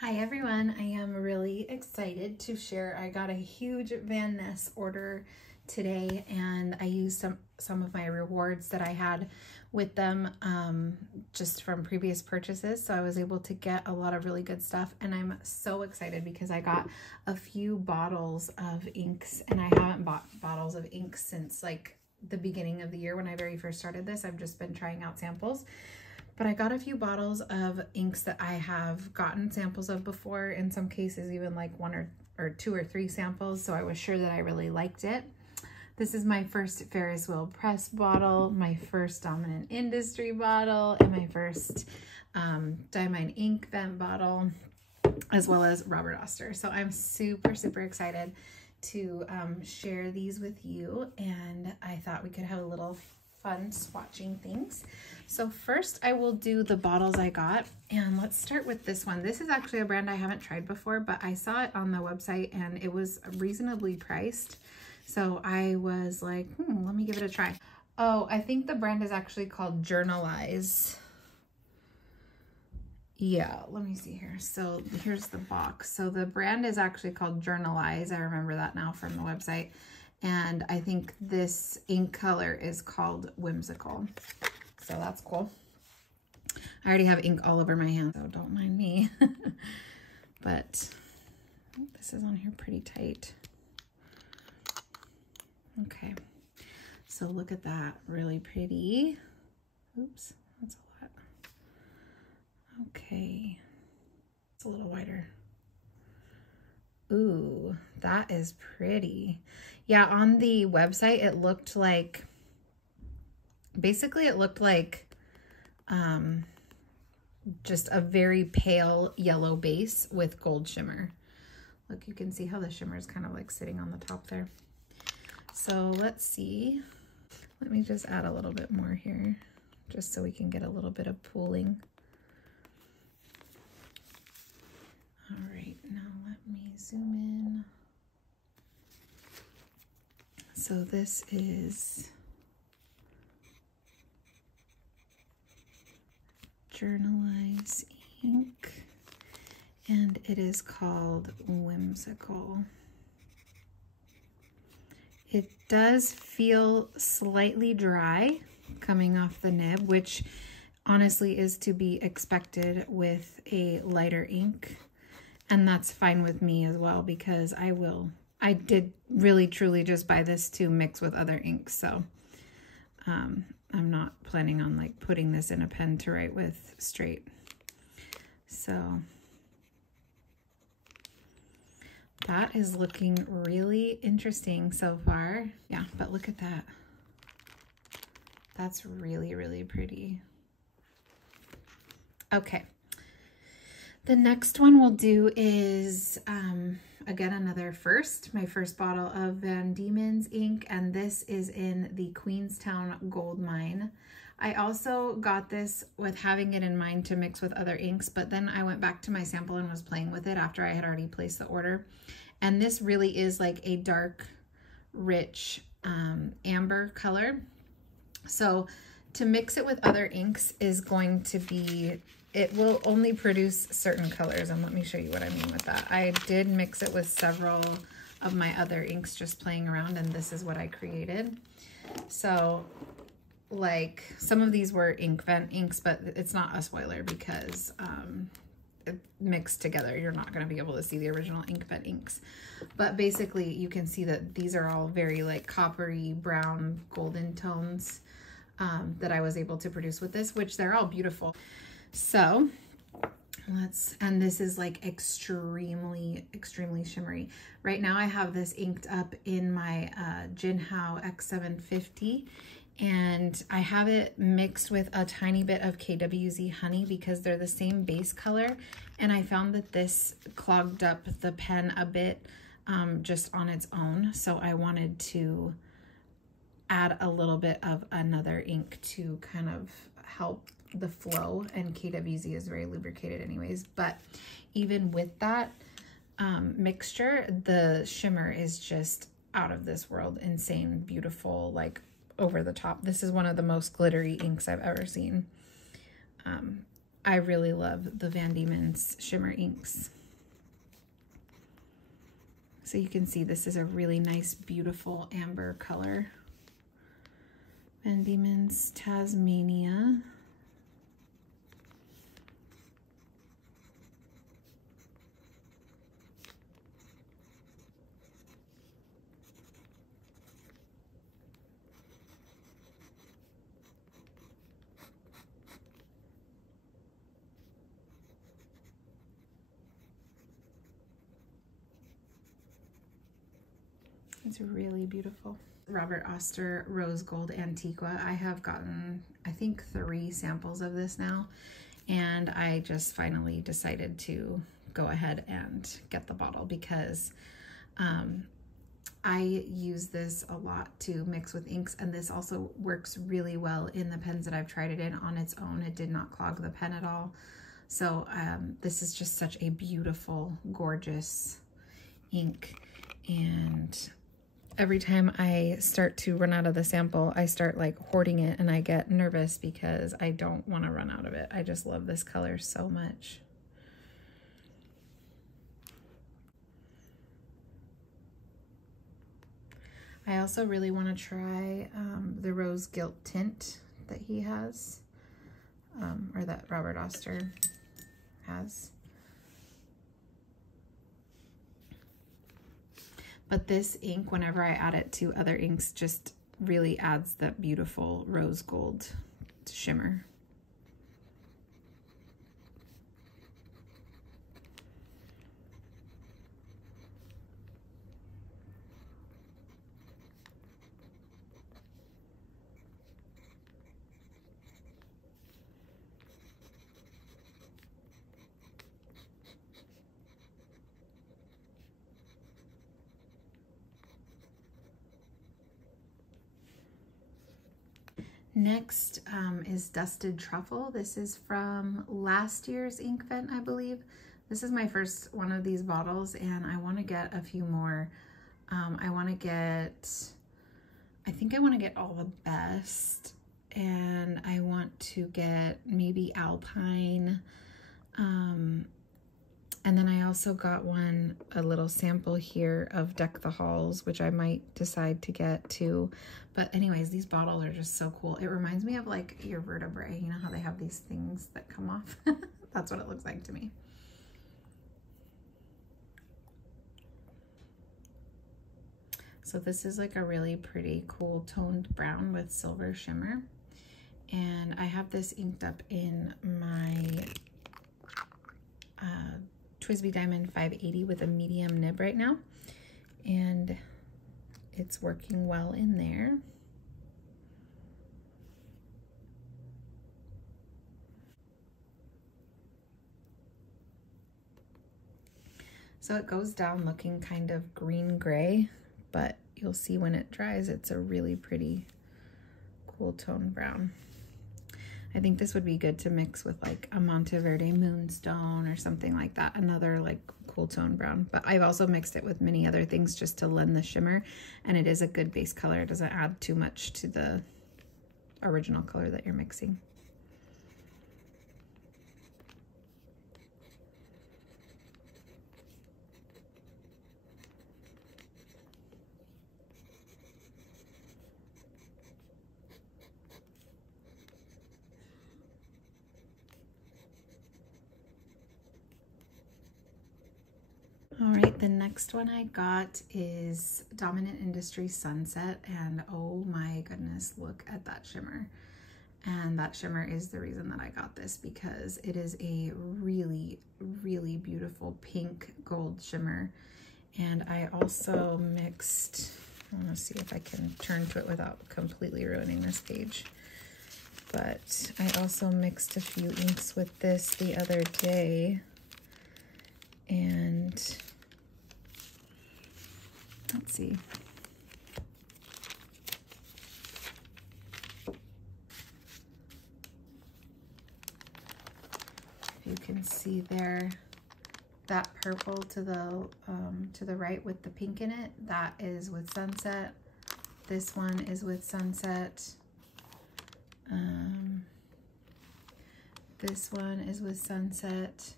Hi everyone, I am really excited to share. I got a huge Van Ness order today and I used some of my rewards that I had with them just from previous purchases. So I was able to get a lot of really good stuff and I'm so excited because I got a few bottles of inks and I haven't bought bottles of inks since like the beginning of the year when I very first started this. I've just been trying out samples. But I got a few bottles of inks that I have gotten samples of before, in some cases even like one or two or three samples, so I was sure that I really liked it. This is my first Ferris wheel press bottle, my first Dominant Industry bottle, and my first diamine ink vent bottle, as well as Robert Oster. So I'm super excited to share these with you, and I thought we could have a little fun swatching things. So first I will do the bottles I got, and let's start with this one. This is actually a brand I haven't tried before, but I saw it on the website and it was reasonably priced. So I was like, let me give it a try. Oh, I think the brand is actually called Journalize. Yeah, let me see here. So here's the box. So the brand is actually called Journalize. I remember that now from the website. And I think this ink color is called Whimsical. So that's cool. I already have ink all over my hands, so don't mind me. But this is on here pretty tight. Okay, so look at that, really pretty. Oops, that's a lot. Okay, it's a little wider. Ooh, that is pretty. Yeah, on the website, it looked like, basically it looked like just a very pale yellow base with gold shimmer. Look, you can see how the shimmer is kind of like sitting on the top there. So let's see. Let me just add a little bit more here, just so we can get a little bit of pooling. All right, now let me zoom in. So this is Journalize ink, and it is called Whimsical. It does feel slightly dry coming off the nib, which honestly is to be expected with a lighter ink. And that's fine with me as well, because I did really truly just buy this to mix with other inks. So I'm not planning on like putting this in a pen to write with straight. So that is looking really interesting so far. Yeah, but look at that. That's really pretty. Okay. The next one we'll do is, again, my first bottle of Van Diemen's ink, and this is in the Queenstown Gold Mine. I also got this with having it in mind to mix with other inks, but then I went back to my sample and was playing with it after I had already placed the order. And this really is like a dark, rich amber color. So to mix it with other inks is going to be, it will only produce certain colors, and let me show you what I mean with that. I did mix it with several of my other inks just playing around, and this is what I created. So like some of these were ink vent inks, but it's not a spoiler because mixed together you're not going to be able to see the original ink vent inks. But basically you can see that these are all very like coppery brown golden tones that I was able to produce with this, which they're all beautiful. So and this is like extremely shimmery. Right now I have this inked up in my Jinhao X750, and I have it mixed with a tiny bit of KWZ honey because they're the same base color, and I found that this clogged up the pen a bit just on its own, so I wanted to add a little bit of another ink to kind of help the flow, and KWZ is very lubricated anyways. But even with that mixture, the shimmer is just out of this world, insane, beautiful, like over the top. This is one of the most glittery inks I've ever seen. I really love the Van Diemen's shimmer inks. So you can see this is a really nice, beautiful amber color. Van Diemen's Tasmania. It's really beautiful. Robert Oster Rose Gold Antiqua. I have gotten, I think, 3 samples of this now, and I just finally decided to go ahead and get the bottle because I use this a lot to mix with inks, and this also works really well in the pens that I've tried it in on its own. It did not clog the pen at all. So this is just such a beautiful, gorgeous ink, and every time I start to run out of the sample, I start like hoarding it, and I get nervous because I don't want to run out of it. I just love this color so much. I also really want to try the Rose Gilt tint that he has, or that Robert Oster has. But this ink, whenever I add it to other inks, just really adds that beautiful rose gold shimmer. Next is Dusted Truffle. This is from last year's ink vent, I believe. This is my first one of these bottles, and I want to get a few more. I think I want to get All the Best, and I want to get maybe Alpine. And then I also got a little sample here of Deck the Halls, which I might decide to get too. But anyways, these bottles are just so cool. It reminds me of like your vertebrae. You know how they have these things that come off? That's what it looks like to me. So this is like a really pretty cool toned brown with silver shimmer. And I have this inked up in my TWSBI Diamond 580 with a medium nib right now, and it's working well in there. So it goes down looking kind of green gray, but you'll see when it dries, it's a really pretty cool tone brown. I think this would be good to mix with like a Monteverde Moonstone or something like that, another like cool tone brown. But I've also mixed it with many other things just to lend the shimmer, and it is a good base color. It doesn't add too much to the original color that you're mixing. All right, the next one I got is Dominant Industry Sunset, and oh my goodness, look at that shimmer. And that shimmer is the reason that I got this, because it is a really, really beautiful pink gold shimmer. And I also mixed, I want to see if I can turn to it without completely ruining this page. But I also mixed a few inks with this the other day. And let's see. If you can see there, that purple to the right with the pink in it, that is with Sunset. This one is with Sunset. This one is with Sunset.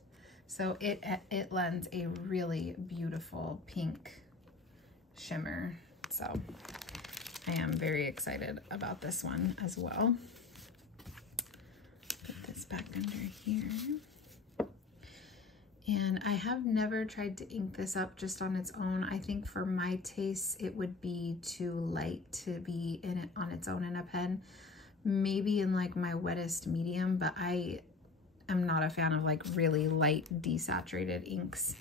So it lends a really beautiful pink shimmer. So I am very excited about this one as well. Put this back under here. And I have never tried to ink this up just on its own. I think for my taste, it would be too light to be in it on its own in a pen. Maybe in like my wettest medium, but I am not a fan of like really light desaturated inks.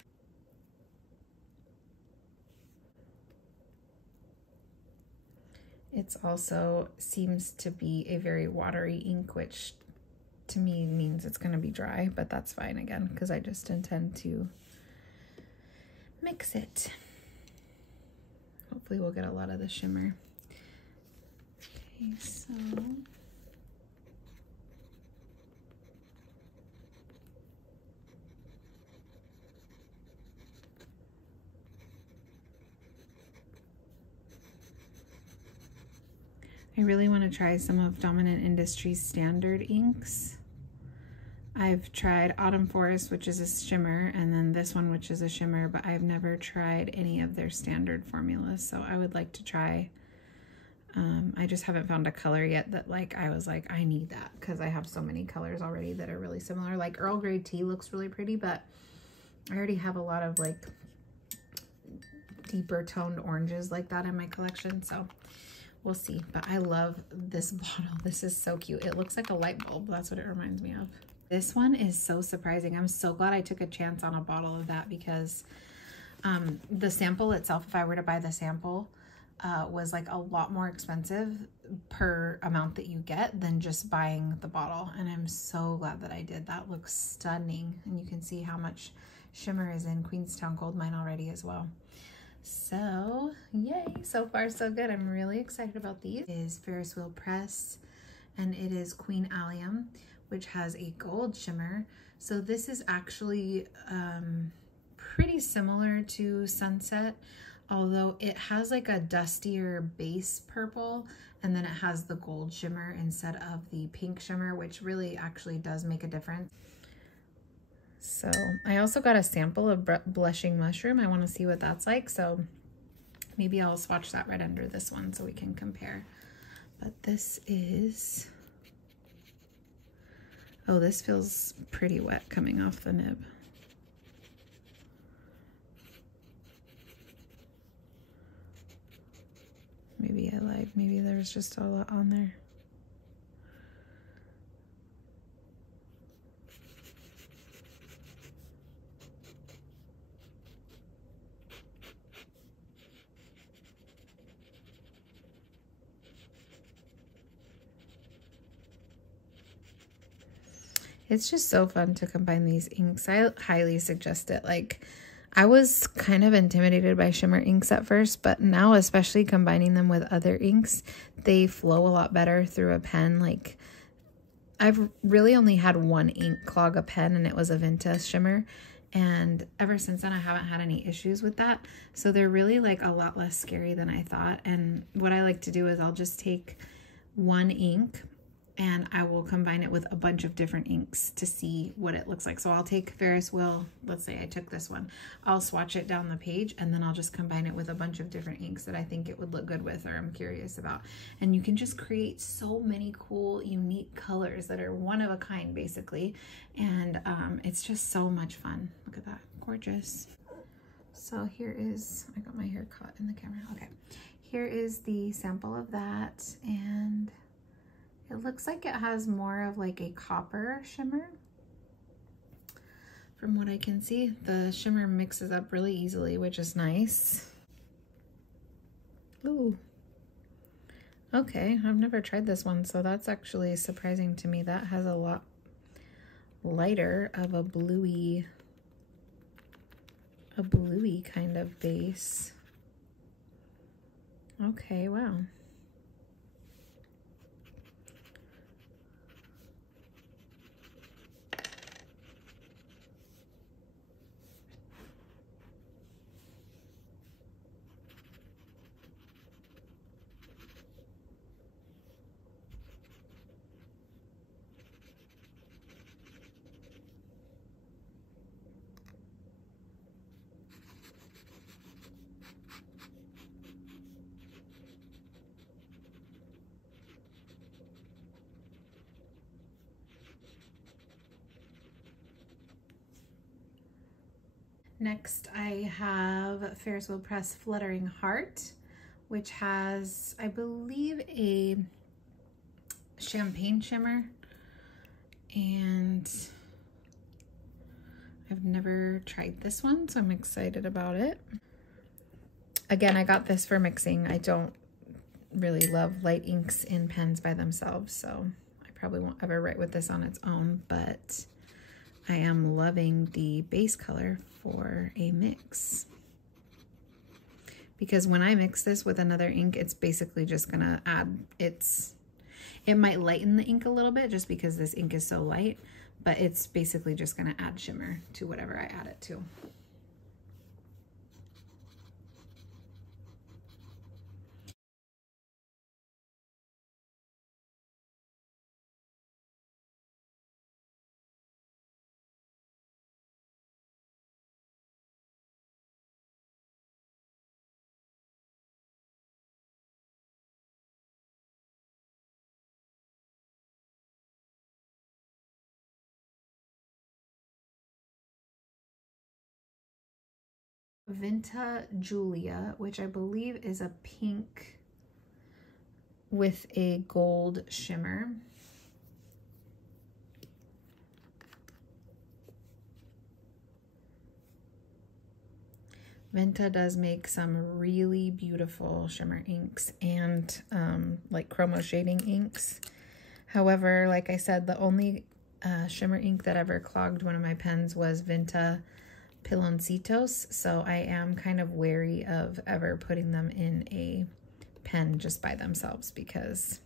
It's also seems to be a very watery ink, which to me means it's going to be dry, but that's fine again because I just intend to mix it. Hopefully we'll get a lot of the shimmer. Okay, so I really want to try some of Dominant Industries standard inks. I've tried Autumn Forest, which is a shimmer, and then this one, which is a shimmer, but I've never tried any of their standard formulas, so I would like to try. I just haven't found a color yet that like I was like, I need that, because I have so many colors already that are really similar. Like Earl Grey Tea looks really pretty, but I already have a lot of like deeper toned oranges like that in my collection, so we'll see. But I love this bottle. This is so cute. It looks like a light bulb. That's what it reminds me of. This one is so surprising. I'm so glad I took a chance on a bottle of that because the sample itself, if I were to buy the sample, was like a lot more expensive per amount that you get than just buying the bottle. And I'm so glad that I did. That looks stunning. And you can see how much shimmer is in Queenstown Goldmine already as well. So yay, so far so good. I'm really excited about these. It is Ferris Wheel Press, and it is Queen Allium, which has a gold shimmer. So this is actually pretty similar to Sunset, although it has like a dustier base purple, and then it has the gold shimmer instead of the pink shimmer, which really actually does make a difference. So I also got a sample of Blushing Mushroom. I want to see what that's like, so maybe I'll swatch that right under this one so we can compare. But this is, oh, this feels pretty wet coming off the nib. Maybe I lied. Maybe there's just a lot on there. It's just so fun to combine these inks. I highly suggest it. Like, I was kind of intimidated by shimmer inks at first, but now, especially combining them with other inks, they flow a lot better through a pen. Like, I've really only had one ink clog a pen, and it was a Vinta shimmer. And ever since then, I haven't had any issues with that. So they're really like a lot less scary than I thought. And what I like to do is I'll just take one ink and I will combine it with a bunch of different inks to see what it looks like. So I'll take Ferris Wheel, let's say I took this one, I'll swatch it down the page, and then I'll just combine it with a bunch of different inks that I think it would look good with or I'm curious about. And you can just create so many cool, unique colors that are one of a kind, basically. And it's just so much fun. Look at that, gorgeous. So here is, I got my hair caught in the camera. Okay, here is the sample of that, and it looks like it has more of like a copper shimmer. From what I can see, the shimmer mixes up really easily, which is nice. Ooh. Okay, I've never tried this one, so that's actually surprising to me. That has a lot lighter of a bluey kind of base. Okay, wow. Next, I have Ferris Wheel Press Fluttering Heart, which has, I believe, a champagne shimmer, and I've never tried this one, so I'm excited about it. Again, I got this for mixing. I don't really love light inks in pens by themselves, so I probably won't ever write with this on its own, but I am loving the base color for a mix. Because when I mix this with another ink, it's basically just gonna add, it might lighten the ink a little bit just because this ink is so light, but it's basically just gonna add shimmer to whatever I add it to. Vinta Julia, which I believe is a pink with a gold shimmer. Vinta does make some really beautiful shimmer inks and like chromo shading inks. However, like I said, the only shimmer ink that ever clogged one of my pens was Vinta Piloncitos, so I am kind of wary of ever putting them in a pen just by themselves because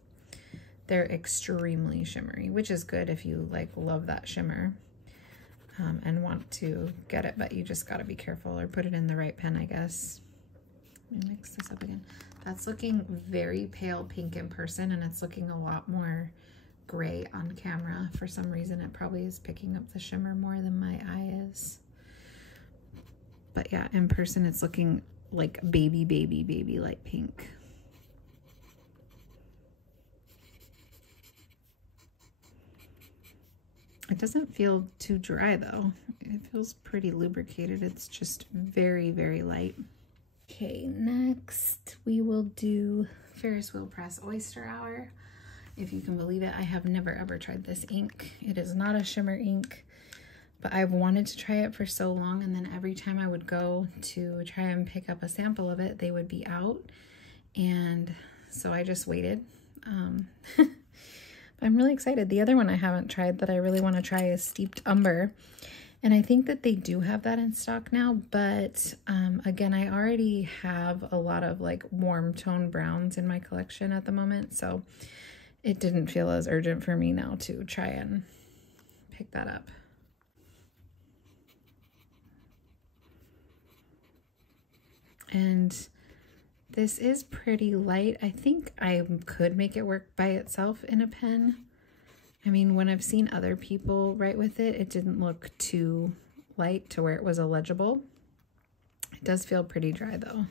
they're extremely shimmery, which is good if you like love that shimmer and want to get it, but you just got to be careful or put it in the right pen, I guess. Let me mix this up again. That's looking very pale pink in person, and it's looking a lot more gray on camera. For some reason, it probably is picking up the shimmer more than my eye is. But yeah, in person, it's looking like baby light pink. It doesn't feel too dry though. It feels pretty lubricated. It's just very, very light. Okay, next we will do Ferris Wheel Press Oyster Hour. If you can believe it, I have never ever tried this ink. It is not a shimmer ink, but I've wanted to try it for so long, and then every time I would go to try and pick up a sample of it, they would be out, and so I just waited. I'm really excited. The other one I haven't tried that I really want to try is Steeped Umber, and I think that they do have that in stock now, but again, I already have a lot of like warm tone browns in my collection at the moment, so it didn't feel as urgent for me now to try and pick that up. And this is pretty light. I think I could make it work by itself in a pen. I mean, when I've seen other people write with it, it didn't look too light to where it was illegible. It does feel pretty dry though.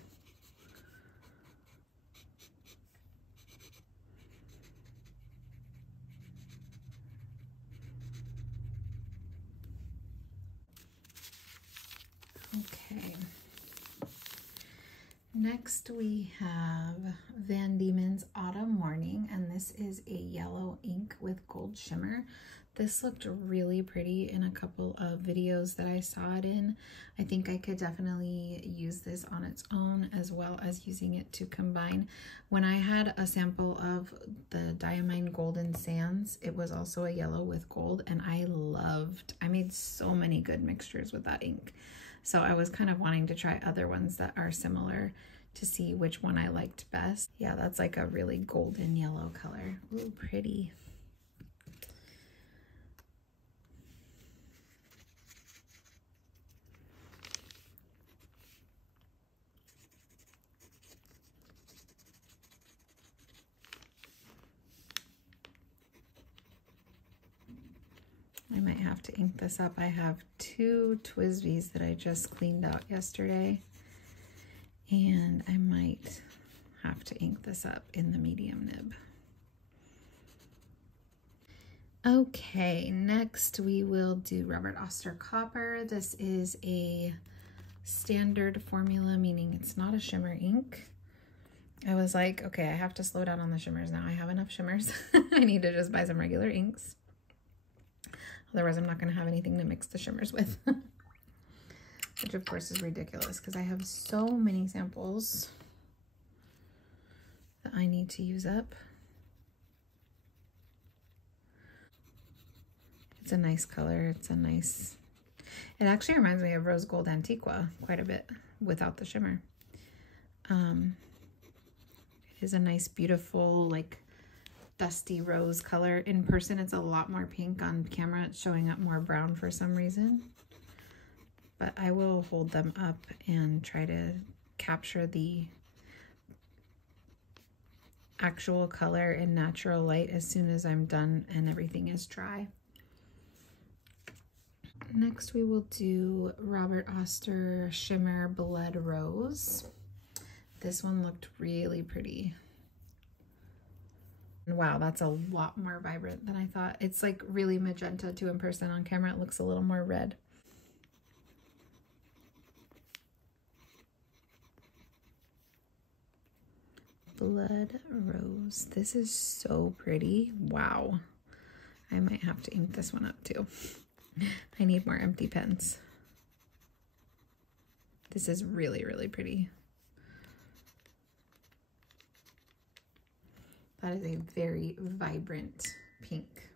Okay. Next we have Van Diemen's Autumn Morning, and this is a yellow ink with gold shimmer. This looked really pretty in a couple of videos that I saw it in. I think I could definitely use this on its own as well as using it to combine. When I had a sample of the Diamine Golden Sands, it was also a yellow with gold, and I made so many good mixtures with that ink. So I was kind of wanting to try other ones that are similar to see which one I liked best. Yeah, that's like a really golden yellow color. Ooh, pretty. I might have to ink this up. I have 2 Twisbys that I just cleaned out yesterday, and I might have to ink this up in the medium nib. Okay, next we will do Robert Oster Copper. This is a standard formula, meaning it's not a shimmer ink. I was like, okay, I have to slow down on the shimmers now. I have enough shimmers. I need to just buy some regular inks. Otherwise, I'm not going to have anything to mix the shimmers with. Which, of course, is ridiculous because I have so many samples that I need to use up. It's a nice color. It's a nice... It actually reminds me of Rose Gold Antiqua quite a bit without the shimmer. It is a nice, beautiful, like, dusty rose color. In person, it's a lot more pink. On camera, it's showing up more brown for some reason. But I will hold them up and try to capture the actual color in natural light as soon as I'm done and everything is dry. Next, we will do Robert Oster Shimmer Blood Rose. This one looked really pretty. Wow, that's a lot more vibrant than I thought. It's like really magenta too in person. On camera, it looks a little more red. Blood Rose. This is so pretty. Wow. I might have to ink this one up too. I need more empty pens. This is really, really pretty. That is a very vibrant pink.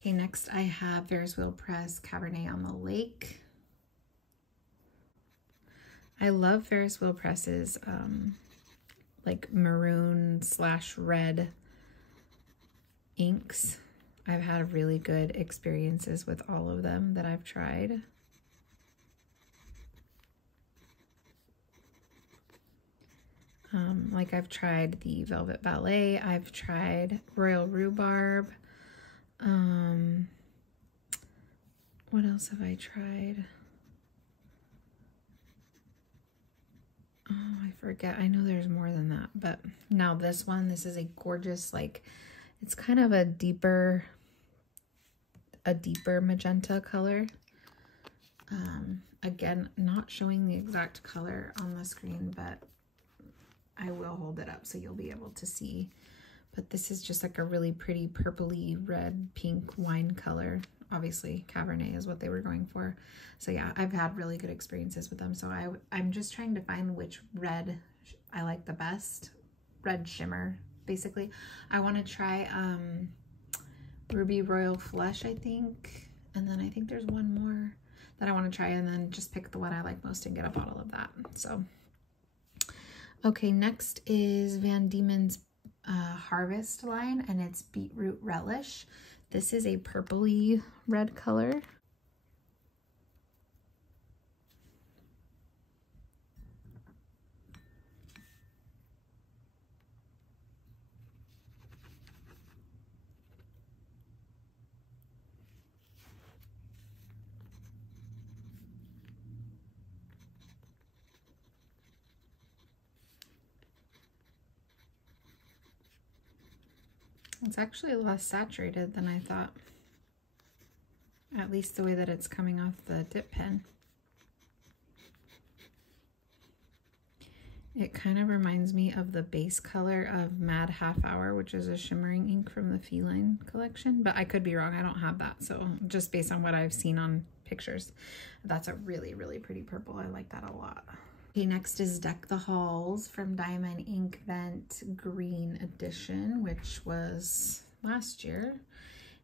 Okay, next I have Ferris Wheel Press Cabernet on the Lake. I love Ferris Wheel Press's like maroon / red inks. I've had really good experiences with all of them that I've tried. Like I've tried the Velvet Ballet, I've tried Royal Rhubarb. What else have I tried? Oh, I forget. I know there's more than that, but now this one, this is a gorgeous, like, it's kind of a deeper magenta color. Again, not showing the exact color on the screen, but I will hold it up so you'll be able to see. But this is just like a really pretty purpley red pink wine color. Obviously Cabernet is what they were going for. So yeah, I've had really good experiences with them. So I'm just trying to find which red I like the best. Red shimmer, basically. I want to try Ruby Royal Flush, I think. And then I think there's one more that I want to try, and then just pick the one I like most and get a bottle of that. So, okay, next is Van Diemen's Harvest line, and it's Beetroot Relish. This is a purpley red color. It's actually less saturated than I thought, at least the way that it's coming off the dip pen. It kind of reminds me of the base color of Mad Half Hour, which is a shimmering ink from the Feline collection, but I could be wrong. I don't have that, so just based on what I've seen on pictures, that's a really, really pretty purple. I like that a lot. Okay, next is Deck the Halls from Diamine Ink Vent Green Edition, which was last year.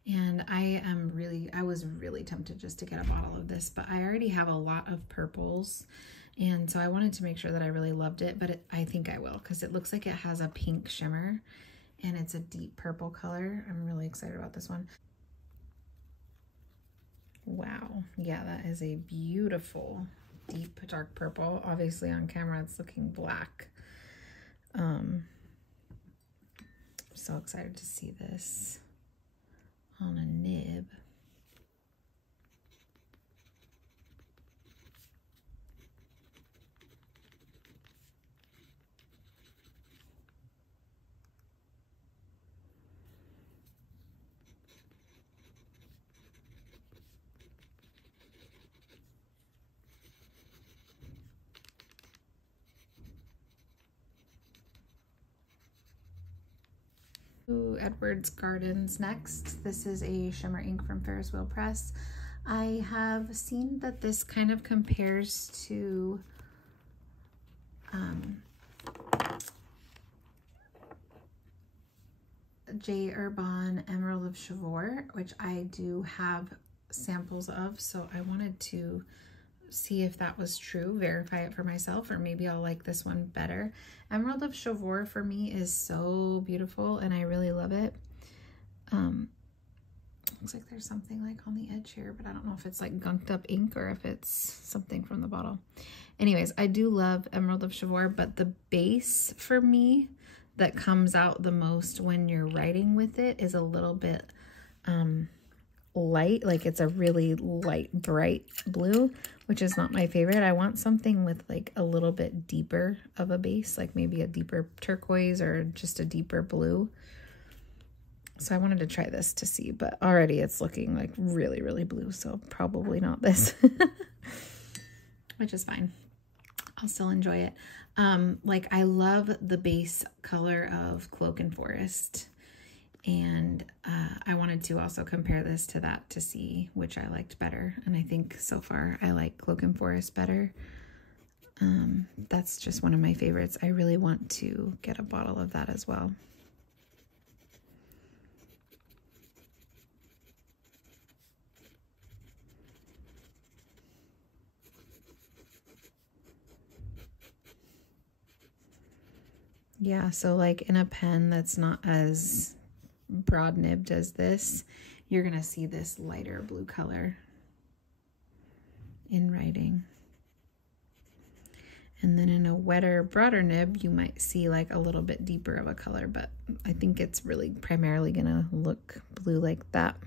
And I was really tempted just to get a bottle of this, but I already have a lot of purples. And so I wanted to make sure that I really loved it, but I think I will, because it looks like it has a pink shimmer and it's a deep purple color. I'm really excited about this one. Wow. Yeah, that is a beautiful deep dark purple. Obviously on camera it's looking black. I'm so excited to see this on a nib. Ooh, Edward's Gardens next. This is a shimmer ink from Ferris Wheel Press. I have seen that this kind of compares to J. Urban Emerald of Chivor, which I do have samples of, so I wanted to see if that was true, verify it for myself, or maybe I'll like this one better. Emerald of Chivor for me is so beautiful and I really love it. Looks like there's something like on the edge here, but I don't know if it's like gunked up ink or if it's something from the bottle. Anyways, I do love Emerald of Chivor, but the base for me that comes out the most when you're writing with it is a little bit light, like it's a really light bright blue, which is not my favorite. I want something with like a little bit deeper of a base, like maybe a deeper turquoise or just a deeper blue. So I wanted to try this to see, but already it's looking like really, really blue, so probably not this, which is fine. I'll still enjoy it. Like I love the base color of Cloak and Forest, and I wanted to also compare this to that to see which I liked better, and I think so far I like Cloak and Forest better. That's just one of my favorites. I really want to get a bottle of that as well. Yeah, so like in a pen that's not as broad nibbed as this, you're gonna see this lighter blue color in writing. And then in a wetter, broader nib, you might see like a little bit deeper of a color, but I think it's really primarily gonna look blue like that.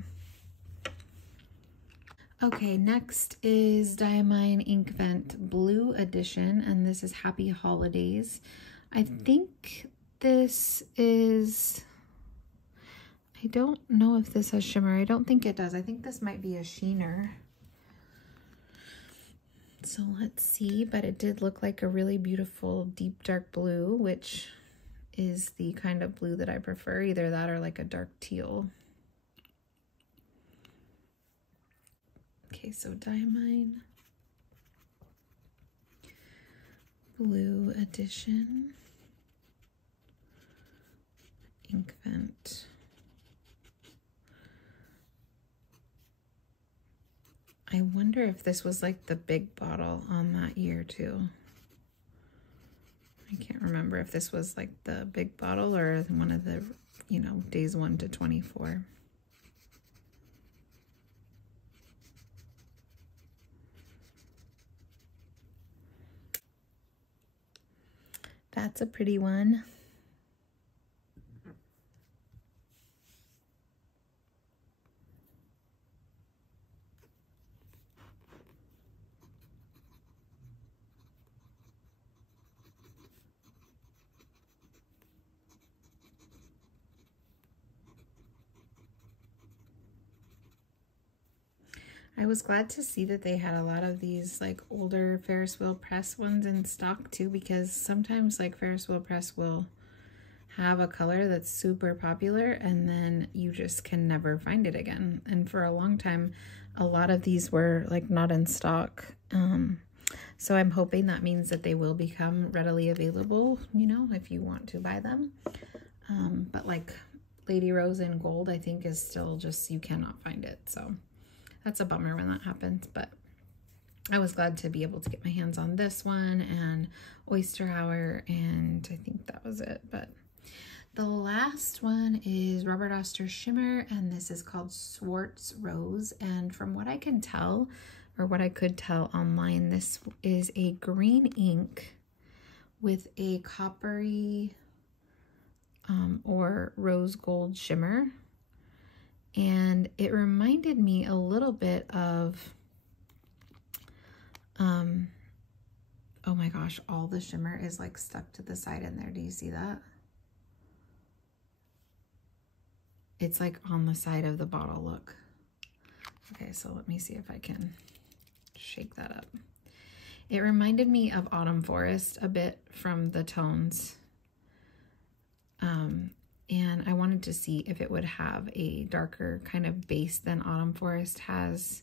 Okay, next is Diamine Ink Vent Blue Edition, and this is Happy Holidays. I think this is, I don't know if this has shimmer. I don't think it does. I think this might be a sheener. So let's see, but it did look like a really beautiful deep dark blue, which is the kind of blue that I prefer, either that or like a dark teal. Okay, so Diamine Blue Edition Ink Vent. I wonder if this was like the big bottle on that year too. I can't remember if this was like the big bottle or one of the, you know, days 1 to 24. That's a pretty one. I was glad to see that they had a lot of these like older Ferris Wheel Press ones in stock too, because sometimes like Ferris Wheel Press will have a color that's super popular and then you just can never find it again. And for a long time, a lot of these were like not in stock. So I'm hoping that means that they will become readily available, you know, if you want to buy them. But like Lady Rose in Gold, I think is still just, you cannot find it. So that's a bummer when that happens, but I was glad to be able to get my hands on this one and Oyster Hour, and I think that was it. But the last one is Robert Oster Shimmer, and this is called Swartz Rose. And from what I can tell, or what I could tell online, this is a green ink with a coppery or rose gold shimmer. And it reminded me a little bit of, oh my gosh, all the shimmer is like stuck to the side in there. Do you see that? It's like on the side of the bottle, look. Okay, so let me see if I can shake that up. It reminded me of Autumn Forest a bit from the tones. And I wanted to see if it would have a darker kind of base than Autumn Forest has,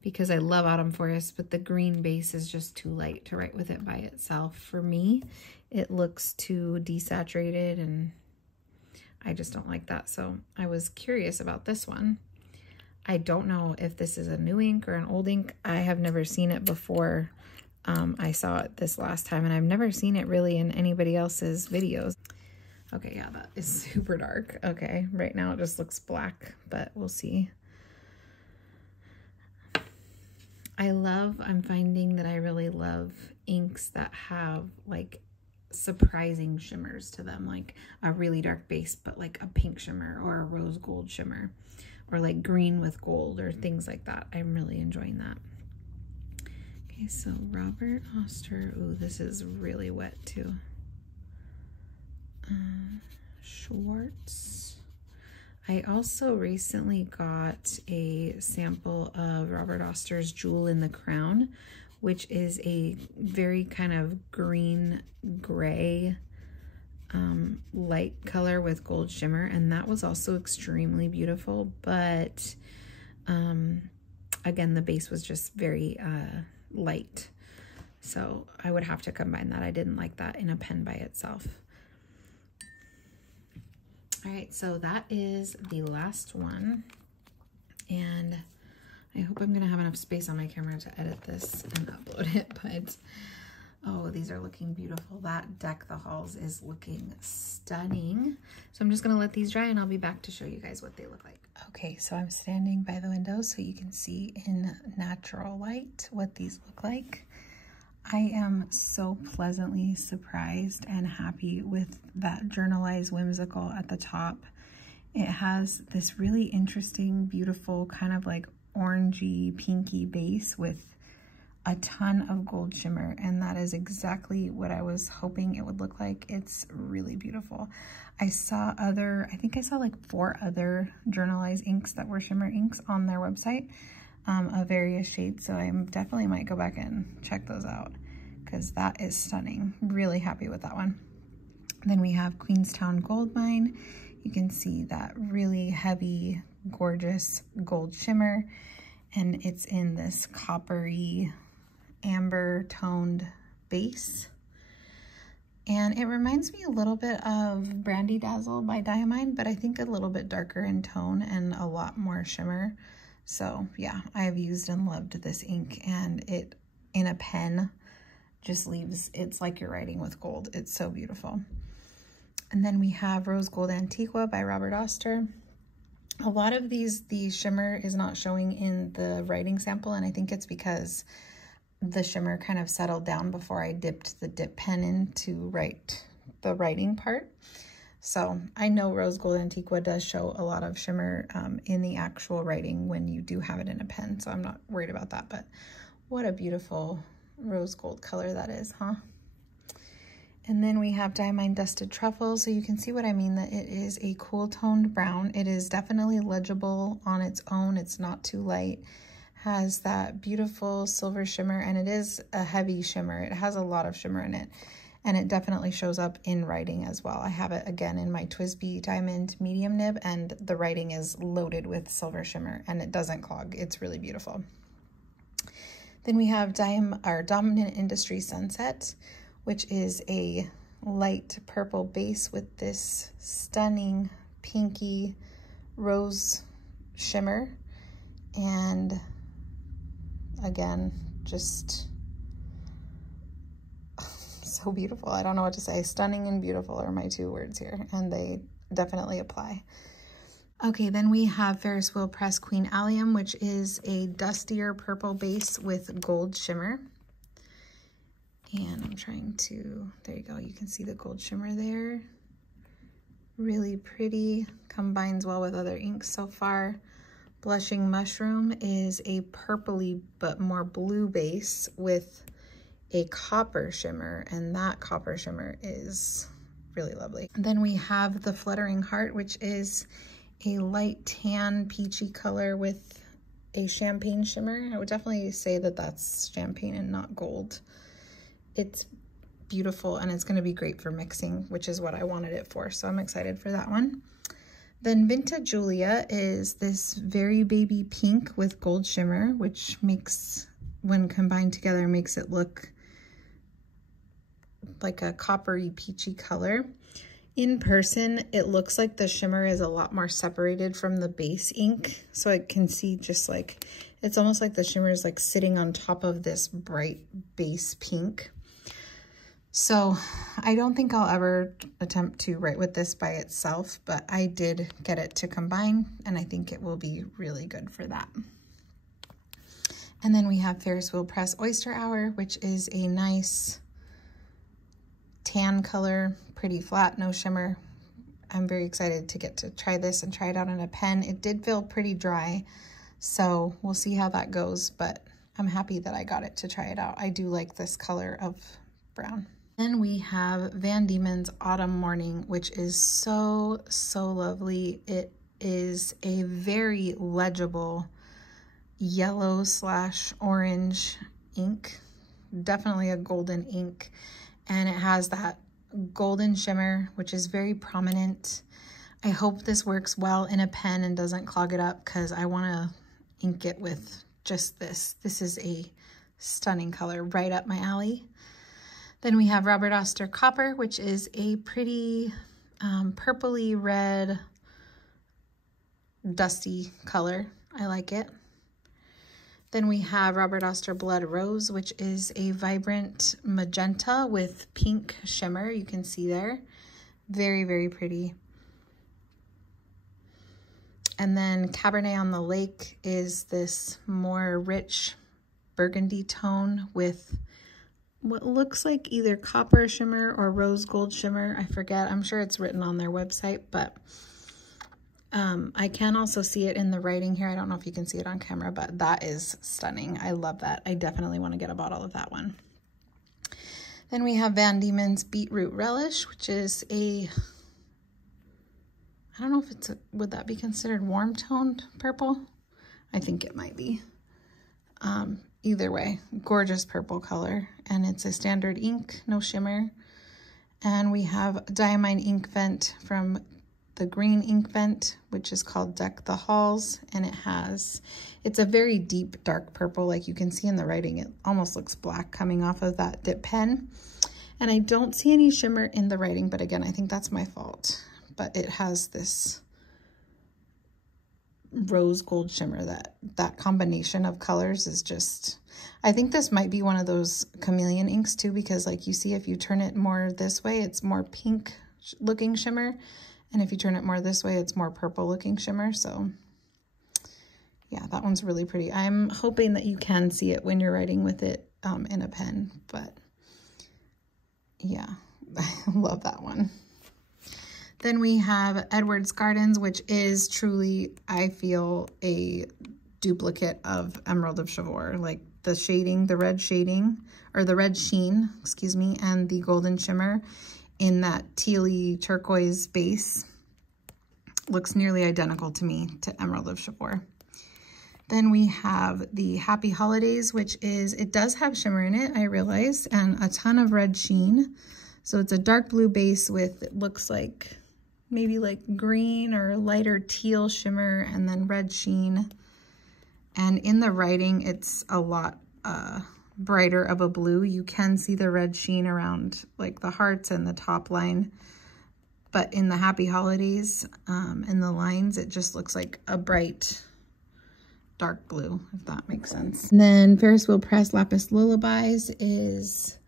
because I love Autumn Forest, but the green base is just too light to write with it by itself. For me, it looks too desaturated and I just don't like that. So I was curious about this one. I don't know if this is a new ink or an old ink. I have never seen it before. I saw it this last time, and I've never seen it really in anybody else's videos. Okay, yeah, that is super dark. Okay, right now it just looks black, but we'll see. I'm finding that I really love inks that have like surprising shimmers to them, like a really dark base, but like a pink shimmer or a rose gold shimmer, or like green with gold or things like that. I'm really enjoying that. Okay, so Robert Oster. Ooh, this is really wet too. Schwartz. I also recently got a sample of Robert Oster's Jewel in the Crown, which is a very kind of green gray light color with gold shimmer, and that was also extremely beautiful, but again, the base was just very light, so I would have to combine that. I didn't like that in a pen by itself. All right, so that is the last one, and I hope I'm gonna have enough space on my camera to edit this and upload it, but oh, these are looking beautiful. That Deck the Halls is looking stunning. So I'm just gonna let these dry and I'll be back to show you guys what they look like. Okay, so I'm standing by the window so you can see in natural light what these look like. I am so pleasantly surprised and happy with that Journalize Whimsical at the top. It has this really interesting, beautiful, kind of like orangey, pinky base with a ton of gold shimmer, and that is exactly what I was hoping it would look like. It's really beautiful. I think I saw like 4 other Journalize inks that were shimmer inks on their website of various shades, so I definitely might go back and check those out because that is stunning. Really happy with that one. Then we have Queenstown Gold Mine. You can see that really heavy, gorgeous gold shimmer, and it's in this coppery amber toned base. And it reminds me a little bit of Brandy Dazzle by Diamine, but I think a little bit darker in tone and a lot more shimmer. So yeah, I have used and loved this ink, and it in a pen just leaves, it's like you're writing with gold. It's so beautiful. And then we have Rose Gold Antiqua by Robert Oster. A lot of the shimmer is not showing in the writing sample, and I think it's because the shimmer kind of settled down before I dipped the dip pen in to write the writing part. So I know Rose Gold Antiqua does show a lot of shimmer in the actual writing when you do have it in a pen, so I'm not worried about that. But what a beautiful rose gold color that is, huh? And then we have Diamine Dusted Truffle, so you can see what I mean, that it is a cool toned brown. It is definitely legible on its own. It's not too light. Has that beautiful silver shimmer, and it is a heavy shimmer. It has a lot of shimmer in it, and it definitely shows up in writing as well. I have it again in my TWSBI Diamond medium nib, and the writing is loaded with silver shimmer, and it doesn't clog. It's really beautiful. Then we have Dominant Industry Sunset, which is a light purple base with this stunning pinky rose shimmer. And again, just so beautiful. I don't know what to say. Stunning and beautiful are my 2 words here, and they definitely apply. Okay, then we have Ferris Wheel Press Queen Allium, which is a dustier purple base with gold shimmer. And I'm trying to, there you go, you can see the gold shimmer there. Really pretty, combines well with other inks so far. Blushing Mushroom is a purpley but more blue base with a copper shimmer, and that copper shimmer is really lovely. And then we have the Fluttering Heart, which is a light tan peachy color with a champagne shimmer. I would definitely say that that's champagne and not gold. It's beautiful, and it's going to be great for mixing, which is what I wanted it for. So I'm excited for that one. Then Vinta Julia is this very baby pink with gold shimmer, which makes, when combined together, makes it look like a coppery peachy color. In person, it looks like the shimmer is a lot more separated from the base ink. So I can see just like, it's almost like the shimmer is like sitting on top of this bright base pink. So I don't think I'll ever attempt to write with this by itself, but I did get it to combine, and I think it will be really good for that. And then we have Ferris Wheel Press Oyster Hour, which is a nice tan color, pretty flat, no shimmer. I'm very excited to get to try this and try it out in a pen. It did feel pretty dry, so we'll see how that goes, but I'm happy that I got it to try it out. I do like this color of brown. Then we have Van Diemen's Autumn Morning, which is so, so lovely. It is a very legible yellow/orange ink, definitely a golden ink. And it has that golden shimmer, which is very prominent. I hope this works well in a pen and doesn't clog it up, because I want to ink it with just this. This is a stunning color, right up my alley. Then we have Robert Oster Copper, which is a pretty purpley red, dusty color. I like it. Then we have Robert Oster Blood Rose, which is a vibrant magenta with pink shimmer. You can see there. Very, very pretty. And then Cabernet on the Lake is this more rich burgundy tone with what looks like either copper shimmer or rose gold shimmer. I forget. I'm sure it's written on their website, but I can also see it in the writing here. I don't know if you can see it on camera, but that is stunning. I love that. I definitely want to get a bottle of that one. Then we have Van Diemen's Beetroot Relish, which is a, I don't know if it's a, would that be considered warm toned purple? I think it might be. Either way, gorgeous purple color, and it's a standard ink, no shimmer. And we have Diamine Ink Vent from the green ink vent, which is called Deck the Halls, and it's a very deep dark purple. Like you can see in the writing, it almost looks black coming off of that dip pen. And I don't see any shimmer in the writing, but again, I think that's my fault. But it has this rose gold shimmer. That combination of colors is just, I think this might be one of those chameleon inks too, because like you see, if you turn it more this way, it's more pink looking shimmer, and if you turn it more this way, it's more purple looking shimmer. So yeah, that one's really pretty. I'm hoping that you can see it when you're writing with it in a pen, but yeah, I love that one. Then we have Edwards Gardens, which is truly, I feel, a duplicate of Emerald of Chivor. Like the shading, the red shading, or the red sheen, excuse me, and the golden shimmer in that tealy turquoise base looks nearly identical to me to Emerald of Chivor. Then we have the Happy Holidays, which is, it does have shimmer in it, I realize, and a ton of red sheen. So it's a dark blue base with, it looks like, maybe like green or lighter teal shimmer, and then red sheen. And in the writing, it's a lot brighter of a blue. You can see the red sheen around like the hearts and the top line. But in the Happy Holidays, in the lines, it just looks like a bright dark blue, if that makes sense. And then Ferris Wheel Press Lapis Lullabies is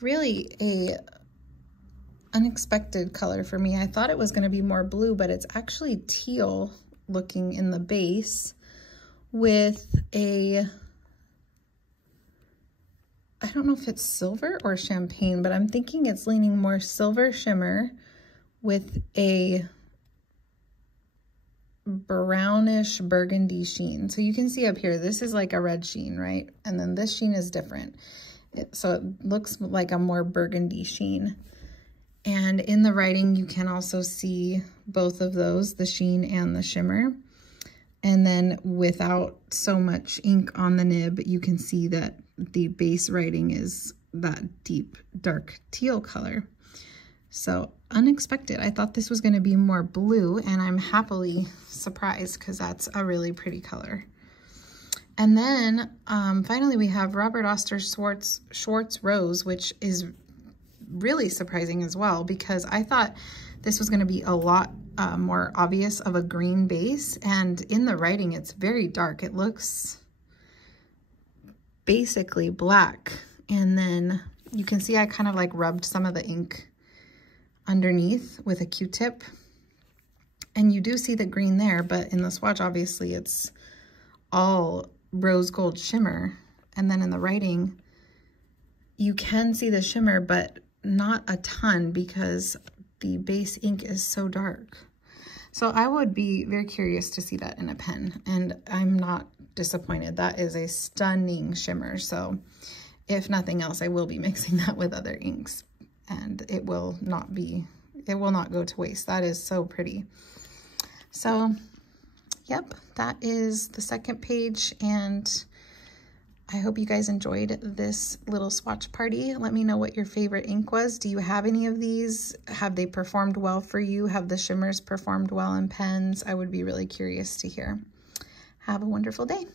really a unexpected color for me. I thought it was going to be more blue, but it's actually teal looking in the base with a, I don't know if it's silver or champagne, but I'm thinking it's leaning more silver shimmer with a brownish burgundy sheen. So you can see up here, this is like a red sheen, right? And then this sheen is different. So it looks like a more burgundy sheen. And in the writing, you can also see both of those, the sheen and the shimmer. And then without so much ink on the nib, you can see that the base writing is that deep dark teal color. So unexpected. I thought this was going to be more blue, and I'm happily surprised because that's a really pretty color. And then finally we have Robert Oster Schwartz Rose, which is really surprising as well, because I thought this was going to be a lot more obvious of a green base, and in the writing it's very dark. It looks basically black, and then you can see I kind of like rubbed some of the ink underneath with a Q-tip, and you do see the green there, but in the swatch obviously it's all rose gold shimmer, and then in the writing you can see the shimmer but not a ton because the base ink is so dark. So I would be very curious to see that in a pen, and I'm not disappointed. That is a stunning shimmer. So if nothing else, I will be mixing that with other inks, and it will not go to waste. That is so pretty. So yep, that is the second page, and I hope you guys enjoyed this little swatch party. Let me know what your favorite ink was. Do you have any of these? Have they performed well for you? Have the shimmers performed well in pens? I would be really curious to hear. Have a wonderful day.